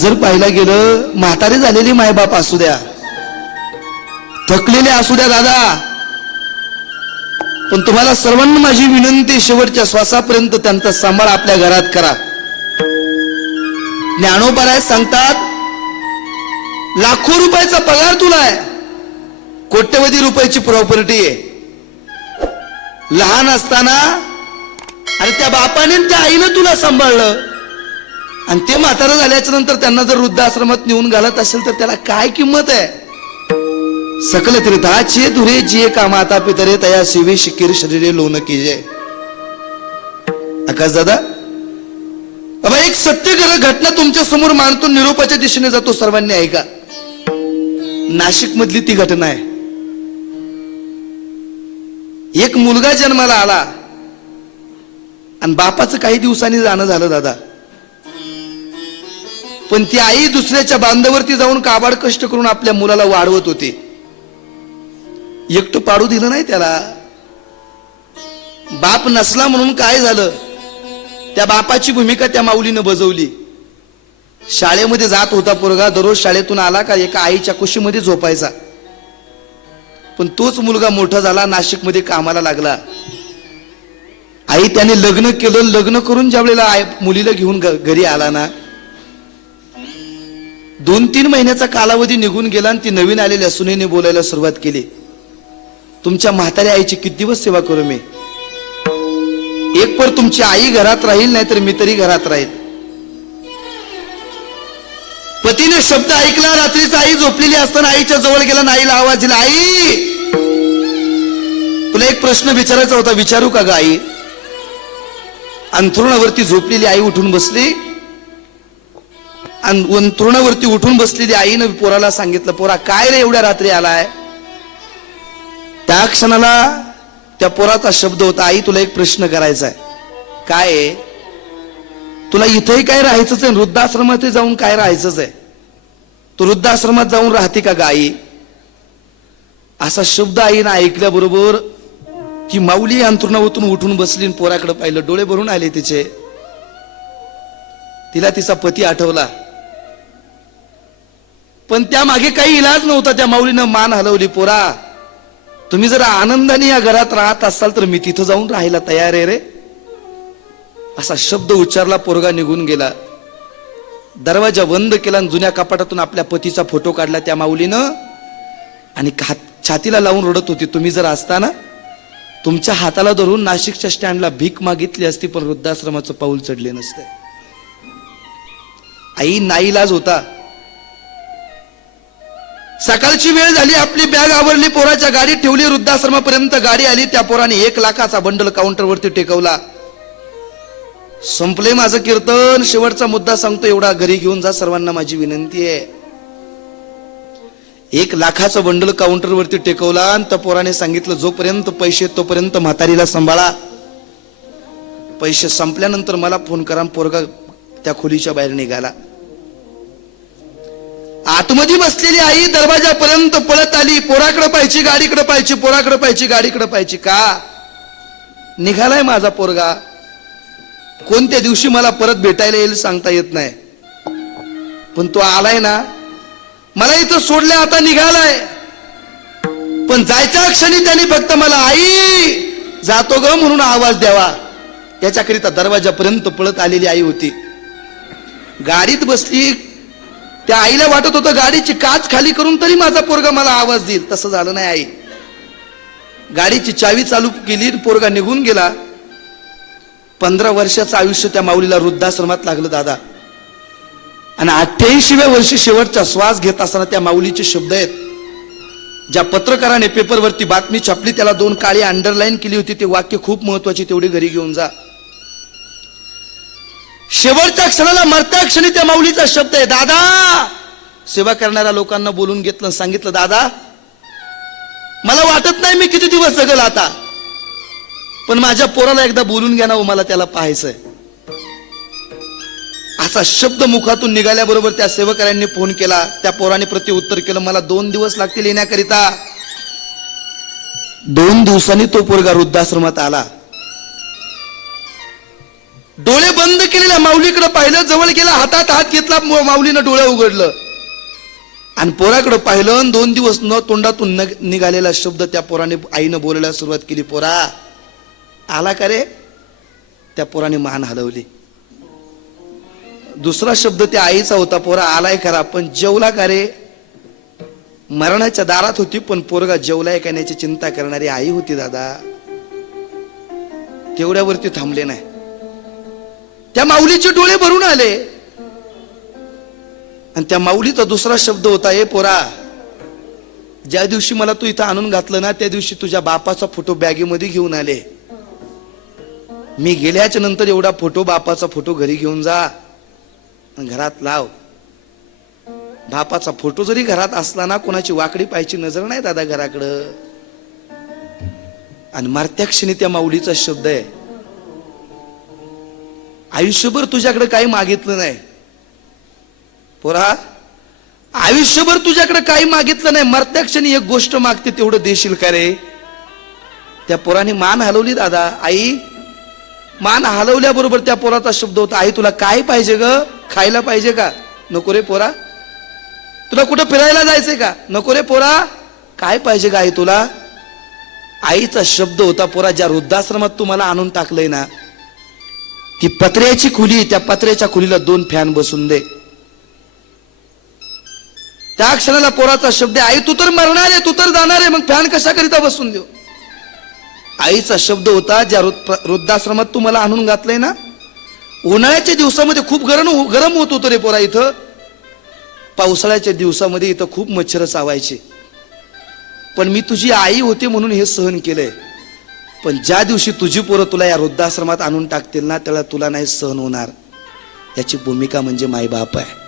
जर पाहायला गेलं म्हातारी झालेली मायबाप असू द्या. थकलेले असू द्या दादा. पण तुम्हाला सर्वांना माझी विनंती शेवटच्या श्वासापर्यंत त्यांचा सांभाळ आपल्या घरात करा. ज्ञानोबराय सांगतात लाखो रुपयाचा पगार तुला आहे. कोट्यवधी रुपयाची प्रॉपर्टी आहे. लहान असताना आणि त्या बापाने त्या आईनं तुला सांभाळलं. आणि ते म्हातारं झाल्याच्यानंतर त्यांना जर वृद्धाश्रमात नेऊन घालत असेल तर त्याला काय किंमत आहे? सकल तीर्थाचे धुरे जे कामाता पितरे तया शिवे शिकीर शरीरे लोन किजे. आकाश दादा? बाबा एक सत्य घटना तुमच्यासमोर मानतो निरोपाच्या दिशेने जातो सर्वांनी ऐका. नाशिक मधली ती घटना आहे. एक मुलगा जन्माला आला. आणि बापाचं काही दिवसांनी जाणं झालं दादा. पण ती आई दुसऱ्याच्या बांधावरती जाऊन काबाड कष्ट करून आपल्या मुलाला वाढवत होती. एकटं पाडू दिलं नाही त्याला. बाप नसला म्हणून काय झालं? त्या बापाची भूमिका त्या माऊलीनं बजवली. शाळेमध्ये जात होता पोरगा दररोज शाळेतून आला का एका आईच्या कुशीमध्ये झोपायचा. पण तोच मुलगा मोठा झाला नाशिकमध्ये कामाला लागला. आई त्याने लग्न केलं लग्न करून ज्या वेळेला आई मुलीला घेऊन घ- घरी आला ना दोन तीन महिन्याचा कालावधी निघून गेला आणि ती नवीन आलेल्या सुनेने बोलायला सुरुवात केली. तुमच्या म्हाताऱ्या आईची किती दिवस सेवा करू मी? एक पर तुमची आई घरात राहील नाही तर मी तरी घरात राहील. पतीने शब्द ऐकला रात्रीचा आई झोपलेली असताना आईच्या जवळ गेला आणि आईला आवाज दिला आई! तुला एक प्रश्न विचारायचा होता विचारू का ग आई? अंथरुणावरती झोपलेली आई उठून बसली आणि अंथरुणावरती उठून बसलेली आईनं पोराला सांगितलं पोरा काय रे एवढ्या रात्री आलाय? त्या क्षणाला त्या पोराचा शब्द होता आई तुला एक प्रश्न करायचा आहे काय तुला इथेही काय राहायचंच आहे? वृद्धाश्रमात जाऊन काय राहायचंच आहे? तू वृद्धाश्रमात जाऊन राहते का गाई असा शब्द आईनं ऐकल्याबरोबर ती माऊली अंतरुणावरून उठून बसली पोराकडे पाहिलं. डोळे भरून आले तिचे. तिला तिचा पती आठवला. पण त्यामागे काही इलाज नव्हता. त्या माऊलीनं मान हलवली पोरा तुम्ही जर आनंदाने या घरात राहत असाल तर मी तिथं जाऊन राहायला तयार आहे रे. असा शब्द उच्चारला पोरगा निघून गेला. दरवाजा बंद केला आणि जुन्या कपाटातून आपल्या पतीचा फोटो काढला त्या माऊलीनं आणि छातीला लावून रडत होती. तुम्ही जर असताना तुमच्या हाताला धरून नाशिकच्या स्टँडला भीक मागितली असती पण वृद्धाश्रमाचं पाऊल चढले नसते. आई नाईलाज होता. सकाळची वेळ झाली आपली बॅग आवरली पोराच्या गाडीत ठेवली वृद्धाश्रमापर्यंत गाडी आली त्या पोराने एक लाखाचा बंडल काउंटरवरती टेकवला. संपले माझं कीर्तन. शेवटचा मुद्दा सांगतो एवढा घरी घेऊन जा सर्वांना माझी विनंती आहे. एक लाखाचं बंडल काउंटरवरती टेकवला आणि त्या पोराने सांगितलं जोपर्यंत पैसे तोपर्यंत म्हातारीला सांभाळा. पैसे संपल्यानंतर मला फोन करा पोरगा त्या खोलीच्या बाहेर निघाला. आतमध्ये बसलेली आई दरवाजापर्यंत पळत आली. पोराकडे पाहिजे गाडीकडे पाहिजे पोराकडे पाहिजे गाडीकडे पाहिजे का? निघालाय माझा पोरगा. कोणत्या दिवशी मला परत भेटायला येईल सांगता येत नाही. पण तो आलाय ना. मला इथं सोडलं आता निघालाय. पण जायच्या क्षणी त्यांनी फक्त मला आई जातो ग म्हणून आवाज द्यावा. त्याच्याकरिता दरवाजापर्यंत पळत आलेली आई होती. गाडीत बसली त्या आईला वाटत होतं गाडीची काच खाली करून तरी माझा पोरगा मला आवाज देईल. तसं झालं नाही आई. गाडीची चावी चालू केली पोरगा निघून गेला. पंधरा वर्षाचं आयुष्य त्या माऊलीला वृद्धाश्रमात लागलं दादा. आणि अठ्ठ्याऐंशीव्या वर्षी शेवटचा श्वास घेत असताना त्या माऊलीचे शब्द आहेत. ज्या पत्रकाराने पेपरवरती बातमी छापली त्याला दोन काळी अंडरलाईन केली होती ते वाक्य खूप महत्वाची तेवढी घरी घेऊन जा. शेवटच्या क्षणाला मरत्या क्षणी त्या माऊलीचा शब्द आहे दादा सेवा करणाऱ्या लोकांना बोलून घेतलं सांगितलं दादा मला वाटत नाही मी किती दिवस जगल आता पण माझ्या पोराला एकदा बोलून घ्या ना हो, मला त्याला पाहायचंय. असा शब्द मुखातून निघाल्याबरोबर त्या सेवकऱ्यांनी फोन केला त्या पोराने प्रत्युत्तर केलं मला दोन दिवस लागतील येण्याकरिता. दोन दिवसांनी तो पोरगा वृद्धाश्रमात आला. डोळे बंद केलेल्या माऊलीकडे पाहिलं जवळ गेला हातात हात घेतला माऊलीनं डोळ्या उघडलं. आणि पोराकडे पाहिलं आणि दोन दिवस न तोंडातून निघालेला शब्द त्या पोराने आईनं बोलायला सुरुवात केली पोरा आला का रे? त्या पोराने मान हलवली. दुसरा शब्द त्या आईचा होता पोरा आलाय खरा पण जेवला का रे? मरणाच्या दारात होती पण पोरगा जेवलाय का याची चिंता करणारी आई होती दादा. तेवढ्यावरती थांबले नाही. त्या माऊलीचे डोळे भरून आले. आणि त्या माऊलीचा दुसरा शब्द होता हे पोरा ज्या दिवशी मला तू इथं आणून घातलं ना त्या दिवशी तुझ्या बापाचा फोटो बॅगेमध्ये घेऊन आले. मी गेल्याच्यानंतर एवढा फोटो बापाचा फोटो घरी घेऊन जा. घरात लाव. बापाचा फोटो जरी घरात असला ना कोणाची वाकडी पाहायची नजर नाही दादा घराकडं. आणि मर्त्याक्षणी त्या माऊलीचा शब्द आहे आयुष्यभर तुझ्याकडे काही मागितलं नाही. पोरा आयुष्यभर तुझ्याकडे काही मागितलं नाही. मर्त्याक्षणी एक गोष्ट मागते तेवढं देशील का रे? त्या पोराने मान हलवली दादा. आई मान हलवल्याबरोबर त्या पोराचा शब्द होता आई तुला काय पाहिजे ग? खायला पाहिजे का? नको रे पोरा. तुला कुठं फिरायला जायचंय का? नको रे पोरा. काय पाहिजे का आई तुला? आईचा शब्द होता पोरा ज्या वृद्धाश्रमात तुम्हाला आणून टाकलंय ना ती पत्र्याची खुली त्या पत्र्याच्या खुलीला दोन फॅन बसून दे. त्या क्षणाला पोराचा शब्द आहे, आई तू तर मरणार आहे तू तर जाणार आहे मग फॅन कशाकरिता बसून देऊ? आईचा शब्द होता ज्या वृद्धाश्रमात तू मला आणून घातलंय ना उन्हाळ्याच्या दिवसामध्ये खूप गरम हो- गरम होत होतं रे पोरा इथं. पावसाळ्याच्या दिवसामध्ये इथं खूप मच्छर चावायचे. पण मी तुझी आई होते म्हणून हे सहन केलंय. पण ज्या दिवशी तुझी पोरं तुला या वृद्धाश्रमात आणून टाकतील ना त्याला तुला नाही सहन होणार. याची भूमिका म्हणजे मायबाप आहे.